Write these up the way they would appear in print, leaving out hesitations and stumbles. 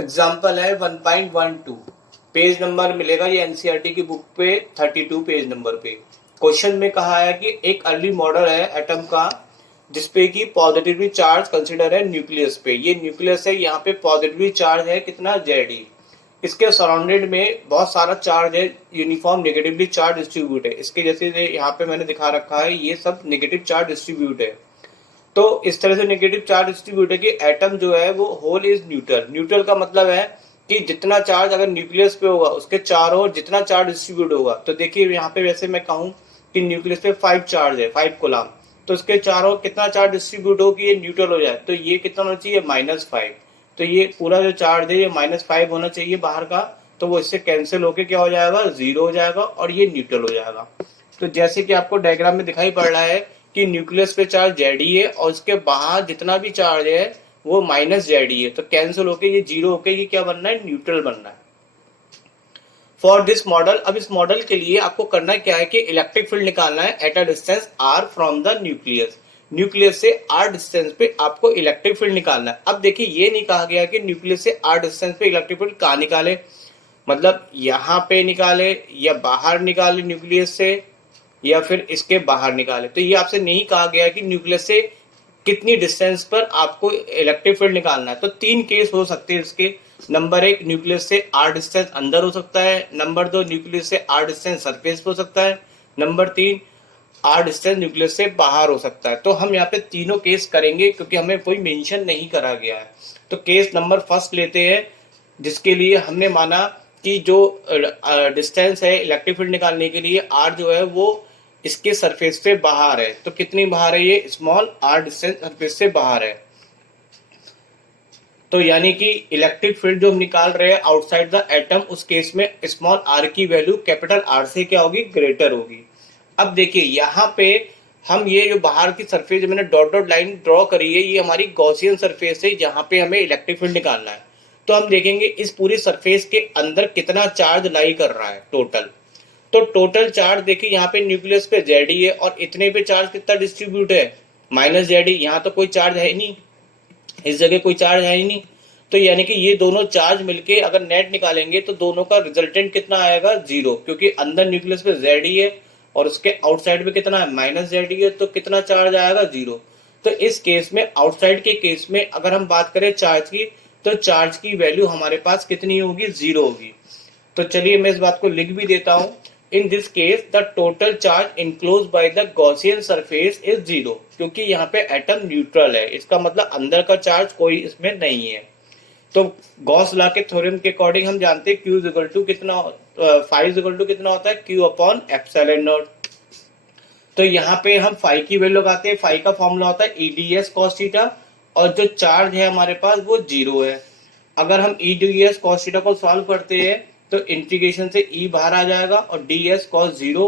Example है 1.12। Page number मिलेगा ये एनसीईआरटी की बुक पे 32 पेज नंबर पे। क्वेश्चन में कहा है कि एक अर्ली मॉडल है एटम का जिसपे कि पॉजिटिवली चार्ज कंसिडर है न्यूक्लियस पे। ये न्यूक्लियस है, यहाँ पे पॉजिटिवली चार्ज है कितना Ze। इसके सराउंडेड में बहुत सारा चार्ज है, यूनिफॉर्म नेगेटिवली चार्ज डिस्ट्रीब्यूट है। इसके जैसे यहाँ पे मैंने दिखा रखा है, ये सब नेगेटिव चार्ज डिस्ट्रीब्यूट है। तो इस तरह से नेगेटिव चार्ज डिस्ट्रीब्यूट है कि एटम जो है वो होल इज न्यूट्रल। न्यूट्रल का मतलब है कि जितना चार्ज अगर न्यूक्लियस पे होगा उसके चारों ओर जितना चार्ज डिस्ट्रीब्यूट होगा। तो देखिए यहाँ पे वैसे मैं कहूँ कि न्यूक्लियस पे 5 चार्ज है, 5 कूलम, तो उसके चारों कितना चार्ज डिस्ट्रीब्यूट हो कि ये न्यूट्रल हो जाए। तो ये कितना होना चाहिए, -5। तो ये पूरा जो चार्ज है ये -5 होना चाहिए बाहर का। तो वो इससे कैंसिल होके क्या हो जाएगा, 0 हो जाएगा और ये न्यूट्रल हो जाएगा। तो जैसे कि आपको डायग्राम में दिखाई पड़ रहा है कि न्यूक्लियस पे चार्ज Ze है और उसके बाहर जितना भी चार्ज है वो -Ze है। तो कैंसिल होके ये 0 होके ये क्या बनना है, न्यूट्रल बनना है। फॉर दिस मॉडल, अब इस मॉडल के लिए आपको करना क्या है कि इलेक्ट्रिक फील्ड निकालना है at a distance r from the nucleus. Nucleus से r डिस्टेंस पे आपको इलेक्ट्रिक फील्ड निकालना है। अब देखिए ये नहीं कहा गया कि न्यूक्लियस से r डिस्टेंस पे इलेक्ट्रिक फील्ड कहाँ निकाले, मतलब यहाँ पे निकाले या बाहर निकाले न्यूक्लियस से, या फिर इसके बाहर निकाले। तो ये आपसे नहीं कहा गया कि न्यूक्लियस से कितनी डिस्टेंस पर आपको इलेक्ट्रिक फील्ड निकालना है। तो 3 केस हो सकते हैं इसके। नंबर 1, न्यूक्लियस से r डिस्टेंस अंदर हो सकता है। नंबर 2, न्यूक्लियस से r डिस्टेंस सरफेस पे हो सकता है। नंबर 3, r डिस्टेंस न्यूक्लियस से बाहर हो सकता है। तो हम यहाँ पे तीनों केस करेंगे क्योंकि हमें कोई मेंशन नहीं करा गया है। तो केस नंबर फर्स्ट लेते हैं, जिसके लिए हमने माना कि जो डिस्टेंस है इलेक्ट्रिक फील्ड निकालने के लिए r जो है वो इसके सरफेस से बाहर है। तो कितनी बाहर है, ये स्मॉल r डिस्टेंस सरफेस से बाहर है। तो यानी कि इलेक्ट्रिक फील्ड जो हम निकाल रहे हैं आउटसाइड द एटम, उस केस में स्मॉल r की वैल्यू कैपिटल R से क्या होगी, ग्रेटर होगी। अब देखिए यहाँ पे हम ये जो बाहर की सरफेस मैंने डॉट डॉट लाइन ड्रॉ करी है, ये हमारी गॉसियन सरफेस है जहाँ पे हमें इलेक्ट्रिक फील्ड निकालना है। तो हम देखेंगे इस पूरी सरफेस के अंदर कितना चार्ज लाई कर रहा है टोटल। तो टोटल चार्ज देखिए यहाँ पे न्यूक्लियस पे Ze है और इतने पे चार्ज कितना डिस्ट्रीब्यूट है, -Ze। यहाँ तो कोई चार्ज है नहीं, इस जगह कोई चार्ज है ही नहीं। तो यानी कि ये दोनों चार्ज मिलके अगर नेट निकालेंगे तो दोनों का रिजल्टेंट कितना आएगा, 0, क्योंकि अंदर न्यूक्लियस पे Ze है और उसके आउटसाइड पे कितना है, -Ze है। तो कितना चार्ज आएगा, 0। तो इस केस में, आउटसाइड के केस में अगर हम बात करें चार्ज की, तो चार्ज की वैल्यू हमारे पास कितनी होगी, 0 होगी। तो चलिए मैं इस बात को लिख भी देता हूं। In this case the total charge enclose by the Gaussian surface is 0, क्योंकि यहाँ पे एटम न्यूट्रल है, इसका मतलब अंदर का चार्ज कोई इसमें नहीं है। तो गॉस लॉ के थ्योरम के अकॉर्डिंग हम जानते हैं Q इक्वल टू कितना, फाई इक्वल टू कितना होता है, Q अपॉन एप्सिलॉन नॉट। तो यहाँ पे हम फाई की वैल्यू लगाते हैं। फाई का फॉर्मूला होता है EdS cos थीटा और जो चार्ज है हमारे पास वो 0 है। अगर हम EdS cos थीटा को सॉल्व करते हैं तो इंटीग्रेशन से E बाहर आ जाएगा और ds cos 0,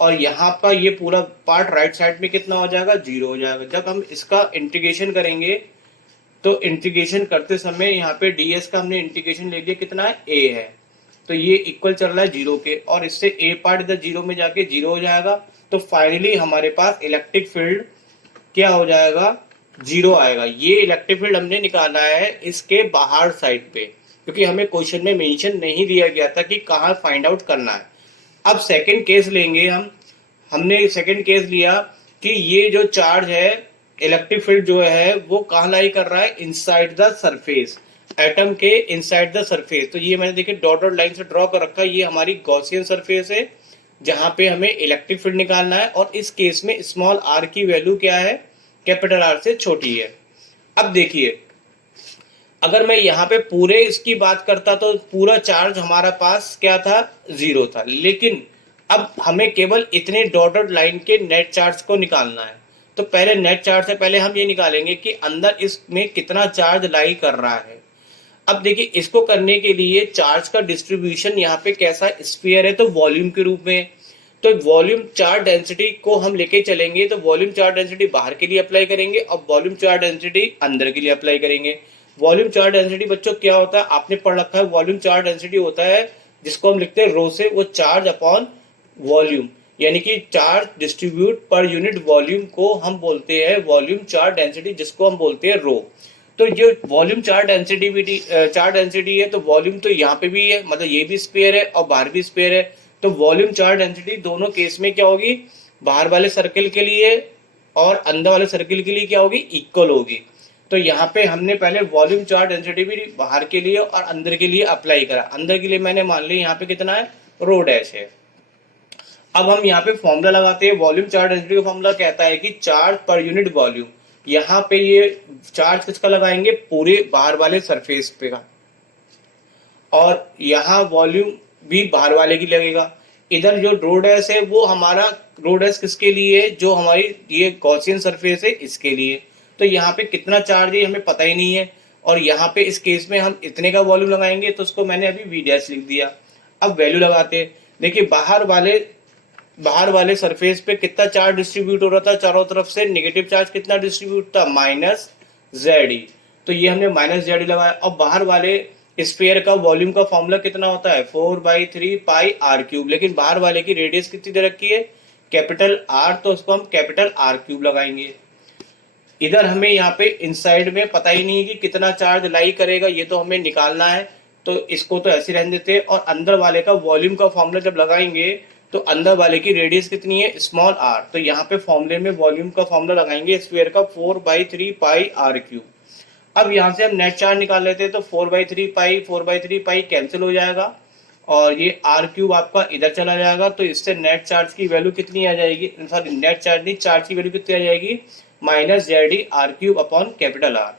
और यहाँ का ये पूरा पार्ट राइट साइड में कितना हो जाएगा, 0 हो जाएगा। जब हम इसका इंटीग्रेशन करेंगे तो इंटीग्रेशन करते समय यहाँ पे ds का हमने इंटीग्रेशन ले लिया, कितना है, a है। तो ये इक्वल चल रहा है 0 के, और इससे a पार्ट इधर 0 में जाके 0 हो जाएगा। तो फाइनली हमारे पास इलेक्ट्रिक फील्ड क्या हो जाएगा, 0 आएगा। ये इलेक्ट्रिक फील्ड हमने निकाला है इसके बाहर साइड पे, क्योंकि हमें क्वेश्चन में मेंशन नहीं दिया गया था कि कहाँ फाइंड आउट करना है। अब सेकंड केस लेंगे हमने सेकंड केस लिया कि ये जो चार्ज है इलेक्ट्रिक फील्ड जो है वो कहाँ लाई कर रहा है, इनसाइड द सरफेस, एटम के इनसाइड द सरफेस। तो ये मैंने देखिए डॉट डॉट लाइन से ड्रॉ कर रखा है, ये हमारी गॉसियन सरफेस है जहां पे हमें इलेक्ट्रिक फील्ड निकालना है। और इस केस में स्मॉल r की वैल्यू क्या है, कैपिटल R से छोटी है। अब देखिए अगर मैं यहाँ पे पूरे इसकी बात करता तो पूरा चार्ज हमारा पास क्या था, 0 था। लेकिन अब हमें केवल इतने डॉटेड लाइन के नेट चार्ज को निकालना है। तो पहले नेट चार्ज से पहले हम ये निकालेंगे कि अंदर इसमें कितना चार्ज लाई कर रहा है। अब देखिए इसको करने के लिए चार्ज का डिस्ट्रीब्यूशन यहाँ पे कैसा, स्फीयर है तो वॉल्यूम के रूप में। तो वॉल्यूम चार्ज डेंसिटी को हम लेके चलेंगे, तो वॉल्यूम चार्ज डेंसिटी बाहर के लिए अप्लाई करेंगे और वॉल्यूम चार्ज डेंसिटी अंदर के लिए अप्लाई करेंगे। वॉल्यूम चार्ज डेंसिटी बच्चों क्या होता है, आपने पढ़ रखा है। वॉल्यूम चार्ज डेंसिटी होता है जिसको हम लिखते हैं रो से, वो चार्ज अपॉन वॉल्यूम, यानी कि charge distribute per unit volume को हम बोलते हैं वॉल्यूम चार्ज डेंसिटी, जिसको हम बोलते हैं रो। तो जो वॉल्यूम चार्ज डेंसिटी है, तो वॉल्यूम तो यहाँ पे भी है, मतलब ये भी स्फीयर है और बाहर भी स्फीयर है। तो वॉल्यूम चार्ज डेंसिटी दोनों केस में क्या होगी, बाहर वाले सर्किल के लिए और अंदर वाले सर्किल के लिए क्या होगी, इक्वल होगी। तो यहाँ पे हमने पहले वॉल्यूम चार्ज डेंसिटी भी बाहर के लिए और अंदर के लिए अप्लाई करा। अंदर के लिए मैंने मान लिया यहाँ पे कितना है, रो डैश है। अब हम यहाँ पे फॉर्मूला लगाते हैं। वॉल्यूम चार्ज डेंसिटी का फॉर्मूला कहता है कि चार्ज पर यूनिट वॉल्यूम। यहाँ पे ये चार्ज किसका लगाएंगे, पूरे बाहर वाले सरफेस पे का, और यहाँ वॉल्यूम भी बाहर वाले की लगेगा। इधर जो रो डैश है वो हमारा रो डैश किसके लिए है, जो हमारी ये गॉसियन सरफेस है इसके लिए। तो यहाँ पे कितना चार्ज है हमें पता ही नहीं है, और यहाँ पे इस केस में हम इतने का वॉल्यूम लगाएंगे, तो उसको मैंने अभी वी डैश लिख दिया। अब वैल्यू लगाते हैं। देखिए बाहर वाले सरफेस पे कितना चार्ज डिस्ट्रीब्यूट हो रहा था, चारों तरफ से नेगेटिव चार्ज कितना डिस्ट्रीब्यूट था, माइनस जेड। तो ये हमने माइनस जेड लगाया। और बाहर वाले स्फीयर का वॉल्यूम का फॉर्मूला कितना होता है, 4/3 पाई आर क्यूब। लेकिन बाहर वाले की रेडियस कितनी दे रखी है, कैपिटल आर, तो उसको हम कैपिटल आर क्यूब लगाएंगे। इधर हमें यहाँ पे इनसाइड में पता ही नहीं है कि कितना चार्ज लाई करेगा, ये तो हमें निकालना है, तो इसको तो ऐसे रहने देते हैं। और अंदर वाले का वॉल्यूम का फॉर्मूला जब लगाएंगे तो अंदर वाले की रेडियस कितनी है, स्मॉल आर। तो यहाँ पे फॉर्मूले में वॉल्यूम का फॉर्मूला लगाएंगे स्फीयर का 4/3 पाई आर क्यूब। अब यहाँ से हम नेट चार्ज निकाल लेते हैं, तो 4/3 पाई कैंसिल हो जाएगा, और ये आर क्यूब आपका इधर चला जाएगा। तो इससे नेट चार्ज की वैल्यू कितनी आ जाएगी, सॉरी नेट चार्ज नहीं, चार्ज की वैल्यू कितनी आ जाएगी, minus Z R cube upon capital R.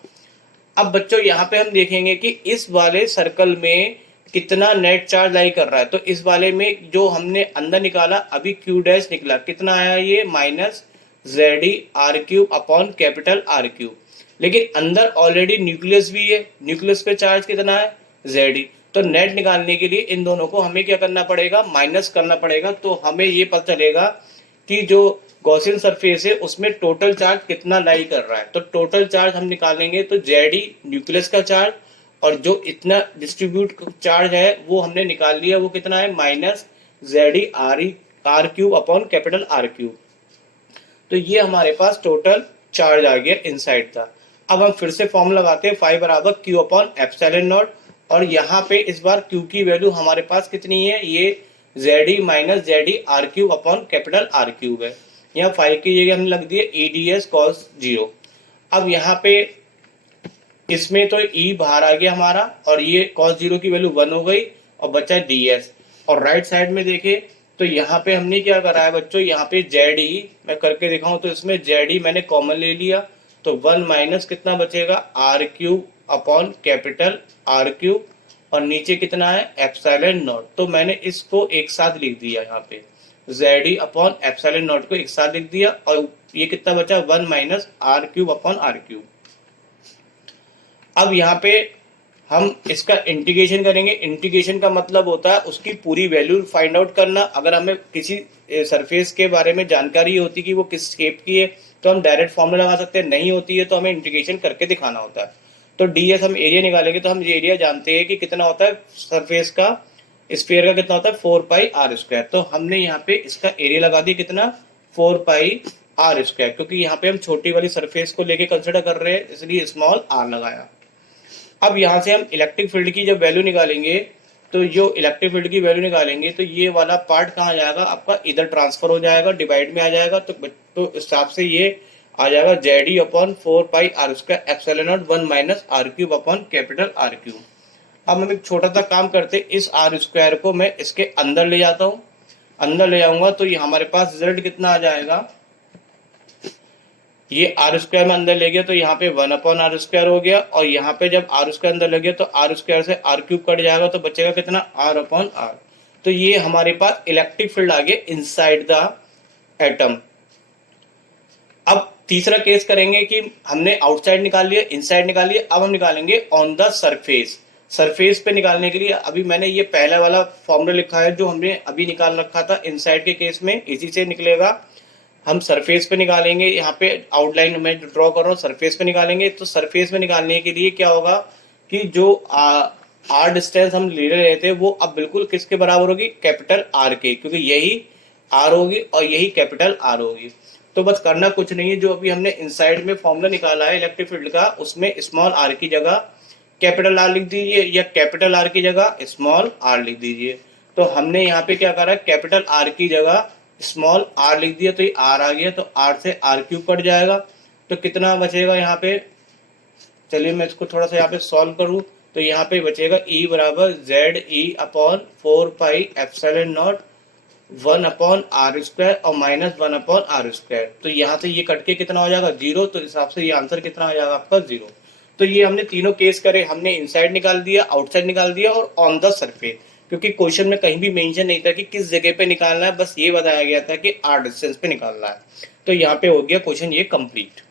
अब बच्चों यहाँ पे हम देखेंगे कि इस वाले सर्कल में कितना नेट चार्ज लाई कर रहा है। तो इस वाले में जो हमने अंदर निकाला अभी क्यू डैश निकला, कितना आया ये, minus Z R cube upon capital R cube. लेकिन अंदर ऑलरेडी न्यूक्लियस भी है, न्यूक्लियस पे चार्ज कितना है, जेड। तो नेट निकालने के लिए इन दोनों को हमें क्या करना पड़ेगा, माइनस करना पड़ेगा। तो हमें ये पता चलेगा कि जो गॉसियन सरफेस है उसमें टोटल चार्ज कितना लाई कर रहा है। तो टोटल चार्ज हम निकालेंगे, तो जेड न्यूक्लियस का चार्ज, और जो इतना डिस्ट्रीब्यूट चार्ज है वो हमने निकाल लिया, वो कितना है, minus Z R cube upon capital R cube. तो ये हमारे पास टोटल चार्ज आ गया इनसाइड था। अब हम फिर से फॉर्म लगाते हैं, फाई बराबर क्यू अपॉन एप्सिलॉन नॉट, और यहाँ पे इस बार क्यू की वैल्यू हमारे पास कितनी है, ये Z minus Z R cube upon capital R cube है। यहाँ फाइव की जगह हमने लग दिया EDS कॉस 0। अब यहाँ पे इसमें तो ई बाहर आ गया हमारा, और ये कॉस 0 की वैल्यू 1 हो गई, और बचा DS। और राइट साइड में देखे तो यहाँ पे हमने क्या करा है बच्चों, यहाँ पे जेड मैं करके दिखाऊं, तो इसमें जेड मैंने कॉमन ले लिया, तो 1 माइनस कितना बचेगा, R cube upon capital R cube, और नीचे कितना है, एप्सिलॉन नॉट। तो मैंने इसको एक साथ लिख दिया, यहाँ पे जेड अपॉन एप्सिलॉन नॉट को एक साथ लिख दिया, और ये कितना बचा, 1 minus R cube upon R cube. अब यहाँ पे हम इसका इंटीग्रेशन करेंगे। इंटीग्रेशन का मतलब होता है उसकी पूरी वैल्यू फाइंड आउट करना। अगर हमें किसी सरफेस के बारे में जानकारी होती कि वो किस शेप की है तो हम डायरेक्ट फॉर्मूला लगा सकते हैं, नहीं होती है तो हमें इंटीग्रेशन करके दिखाना होता है। तो DS हम एरिया निकालेंगे, तो हम ये एरिया जानते हैं कि कितना होता है सरफेस का, स्फीयर का कितना होता है, 4 पाई आर स्क्वायर। तो हमने यहाँ पे इसका एरिया लगा दिया कितना, 4 पाई आर स्क्वायर, क्योंकि यहाँ पे हम छोटी वाली सरफेस को लेके कंसिडर कर रहे हैं, इसलिए स्मॉल आर लगाया। अब यहाँ से हम इलेक्ट्रिक फील्ड की जब वैल्यू निकालेंगे, तो जो इलेक्ट्रिक फील्ड की वैल्यू निकालेंगे, तो ये वाला पार्ट कहाँ जाएगा, आपका इधर ट्रांसफर हो जाएगा, डिवाइड में आ जाएगा। तो इस हिसाब से ये आ जाएगा Z upon 4 pi R square epsilon naught 1 minus R cube upon capital R cube. अब हम एक छोटा सा काम करते, इस आर स्क्वायर को मैं इसके अंदर ले जाता हूँ, अंदर ले जाऊंगा तो ये हमारे पास रिजल्ट कितना आ जाएगा, ये आर स्क्वायर में अंदर ले गया तो यहाँ पे 1 अपॉन आर स्क्वायर हो गया, और यहाँ पे जब आर स्क्वायर अंदर ले गया तो आर स्क्वायर से आर क्यूब कट जाएगा, तो बचेगा कितना, आर अपॉन आर। तो ये हमारे पास इलेक्ट्रिक फील्ड आ गया इनसाइड द एटम। अब तीसरा केस करेंगे कि हमने आउटसाइड निकाल लिया, इनसाइड निकाल लिया, अब हम निकालेंगे ऑन द सरफेस। सरफेस पे निकालने के लिए अभी मैंने ये पहला वाला फॉर्मूला लिखा है जो हमने अभी निकाल रखा था इनसाइड के केस में, इसी से निकलेगा। हम सरफेस पे निकालेंगे, यहाँ पे आउटलाइन में ड्रॉ कर रहा हूँ, सरफेस पे निकालेंगे। तो सरफेस में निकालने के लिए क्या होगा कि जो आर डिस्टेंस हम ले रहे थे वो अब बिल्कुल किसके बराबर होगी, कैपिटल आर के, क्योंकि यही आर होगी और यही कैपिटल आर होगी। तो बस करना कुछ नहीं है, जो अभी हमने इनसाइड में फॉर्मूला निकाला है इलेक्ट्रिक फील्ड का, उसमें स्मॉल आर की जगह कैपिटल आर लिख दीजिए या कैपिटल आर की जगह स्मॉल आर लिख दीजिए। तो हमने यहाँ पे क्या करा, कैपिटल आर की जगह स्मॉल आर लिख दिया, तो ये आर आ गया, तो आर से आर क्यूब कट जाएगा, तो कितना बचेगा यहाँ पे, चलिए मैं इसको थोड़ा सा यहाँ पे सॉल्व करूँ, तो यहाँ पे बचेगा E बराबर Z E upon 4 pi epsilon not 1/r² और -1/r²। तो यहाँ से ये कट के कितना हो जाएगा, 0। तो इस हिसाब से ये आंसर कितना हो जाएगा आपका, 0। तो ये हमने तीनों केस करे, हमने इनसाइड निकाल दिया, आउटसाइड निकाल दिया और ऑन द सरफेस, क्योंकि क्वेश्चन में कहीं भी मेंशन नहीं था कि किस जगह पे निकालना है, बस ये बताया गया था कि आर डिस्टेंस पे निकालना है। तो यहाँ पे हो गया क्वेश्चन ये कंप्लीट।